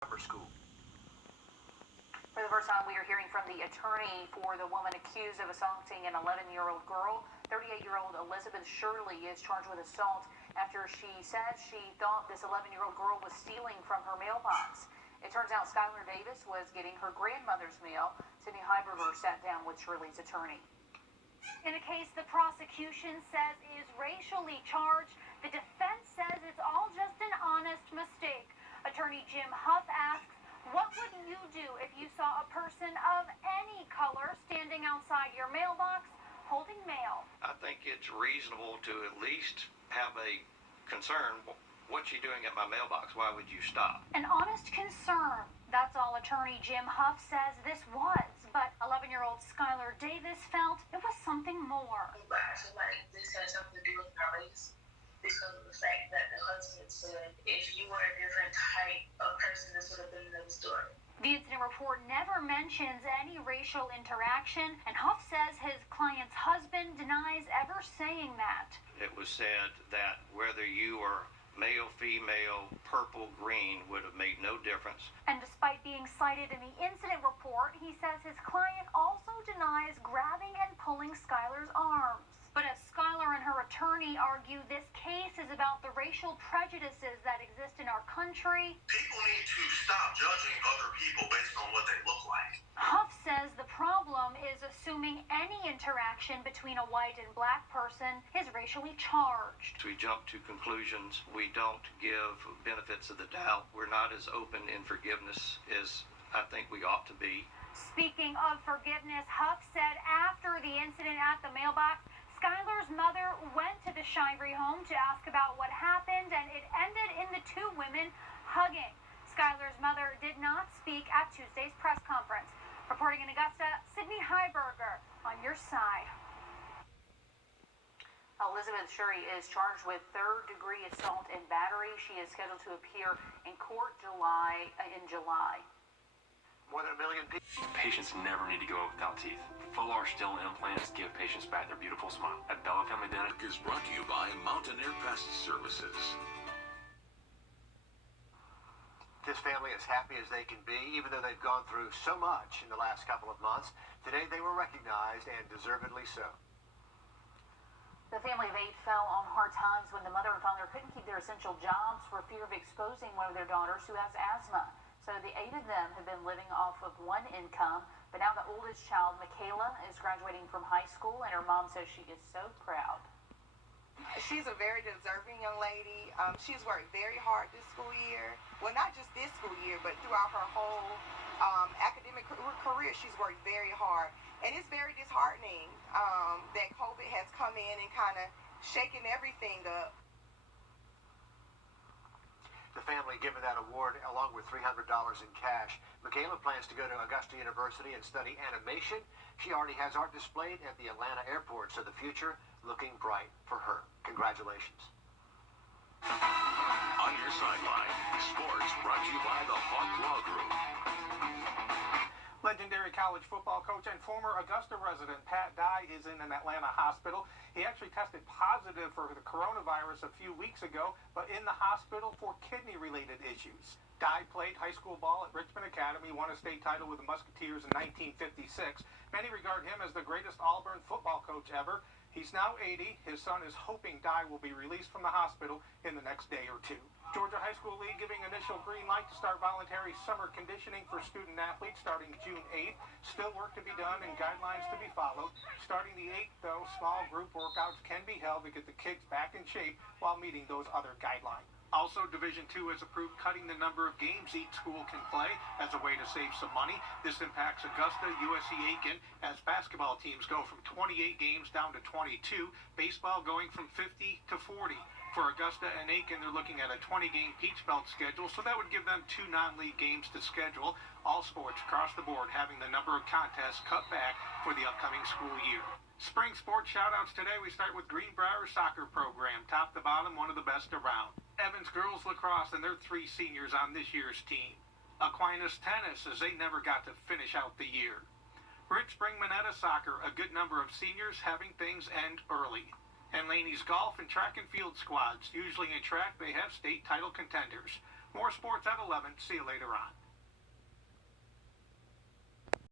School. For the first time, we are hearing from the attorney for the woman accused of assaulting an 11-year-old girl. 38-year-old Elizabeth Shirley is charged with assault after she said she thought this 11-year-old girl was stealing from her mailbox. It turns out Skylar Davis was getting her grandmother's mail. Sydney Heiberger sat down with Shirley's attorney. In a case the prosecution says is racially charged, the defense says it's all just an honest mistake. Attorney Jim Huff asks, what would you do if you saw a person of any color standing outside your mailbox holding mail? I think it's reasonable to at least have a concern. What's she doing at my mailbox? Why would you stop? An honest concern. That's all attorney Jim Huff says this was. But 11-year-old Skylar Davis felt it was something more. I feel like this has something to do with my race because of the fact that the husband said, if you were a different type of person, this would have been another story. The incident report never mentions any racial interaction, and Huff says his client's husband denies ever saying that. It was said that whether you were male, female, purple, green would have made no difference. And despite being cited in the incident report, he says his client also denies grabbing and pulling Skylar's arms. But as Skylar and her attorney argue, this case is about the racial prejudices that exist in our country. People need to stop judging other people based on what they look like. Huff says the problem is assuming any interaction between a white and black person is racially charged. We jump to conclusions. We don't give benefits of the doubt. We're not as open in forgiveness as I think we ought to be. Speaking of forgiveness, Huff said after the incident at the mailbox, Skylar's mother went to the Shivery home to ask about what happened, and it ended in the two women hugging. Skylar's mother did not speak at Tuesday's press conference. Reporting in Augusta, Sydney Heiberger on your side. Elizabeth Shirley is charged with third-degree assault and battery. She is scheduled to appear in court in July. More than 1 million people. Patients never need to go without teeth. Full arch dental implants give patients back their beautiful smile. At Bella Family Dentist is brought to you by Mountaineer Pest Services. This family is happy as they can be, even though they've gone through so much in the last couple of months. Today they were recognized, and deservedly so. The family of 8 fell on hard times when the mother and father couldn't keep their essential jobs for fear of exposing one of their daughters who has asthma. So the 8 of them have been living off of one income, but now the oldest child, Michaela, is graduating from high school, and her mom says she is so proud. She's a very deserving young lady. She's worked very hard this school year. Well, not just this school year, but throughout her whole academic career, she's worked very hard. And it's very disheartening that COVID has come in and kind of shaken everything up. The family given that award along with $300 in cash. Michaela plans to go to Augusta University and study animation. She already has art displayed at the Atlanta airport, so the future looking bright for her. Congratulations. On your sideline, sports brought to you by the Hawk Law Group. Legendary college football coach and former Augusta resident Pat Dye is in an Atlanta hospital. He actually tested positive for the coronavirus a few weeks ago, but in the hospital for kidney-related issues. Dye played high school ball at Richmond Academy, won a state title with the Musketeers in 1956. Many regard him as the greatest Auburn football coach ever. He's now 80. His son is hoping Dye will be released from the hospital in the next day or two. Georgia High School League giving initial green light to start voluntary summer conditioning for student athletes starting June 8th. Still work to be done and guidelines to be followed. Starting the 8th, though, small group workouts can be held to get the kids back in shape while meeting those other guidelines. Also, Division II has approved cutting the number of games each school can play as a way to save some money. This impacts Augusta, USC-Aiken, as basketball teams go from 28 games down to 22, baseball going from 50 to 40. For Augusta and Aiken, they're looking at a 20-game Peach Belt schedule, so that would give them 2 non-league games to schedule. All sports across the board having the number of contests cut back for the upcoming school year. Spring sports shout-outs today. We start with Greenbrier soccer program. Top to bottom, one of the best around. Evans girls lacrosse and their 3 seniors on this year's team. Aquinas tennis, as they never got to finish out the year. Rich Spring Minetta soccer, a good number of seniors having things end early. And Laney's golf and track and field squads. Usually in track, they have state title contenders. More sports at 11. See you later on.